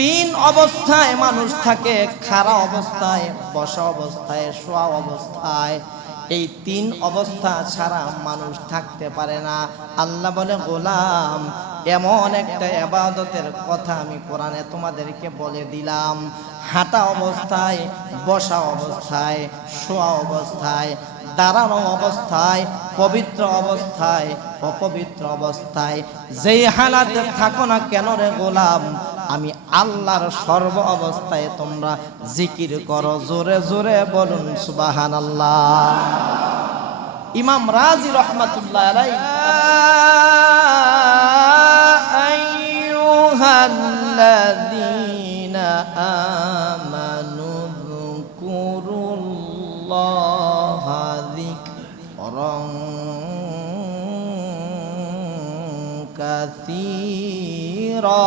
তিন অবস্থায় মানুষ থাকে, খাড়া অবস্থায়, বসা অবস্থায়, শোয়া অবস্থায়। এই তিন অবস্থা ছাড়া মানুষ থাকতে পারে না। আল্লাহ বলে, গোলাম, এমন একটা ইবাদতের কথা আমি কোরআনে তোমাদেরকে বলে দিলাম, হাঁটা অবস্থায়, বসা অবস্থায়, শোয়া অবস্থায়, দাঁড়ানো অবস্থায়, পবিত্র অবস্থায়, অপবিত্র অবস্থায়, যেই হালাতে থাকো না কেন রে গোলাম, আমি আল্লাহর সর্ব অবস্থায় তোমরা জিকির করো। জোরে জোরে বলুন সুবহানাল্লাহ। ইমাম রাজি রহমাতুল্লাহ আলাইহি, আইয়ুহাল্লাযীনা আমানু যকুরুল্লাহা যিকরান কাসীরা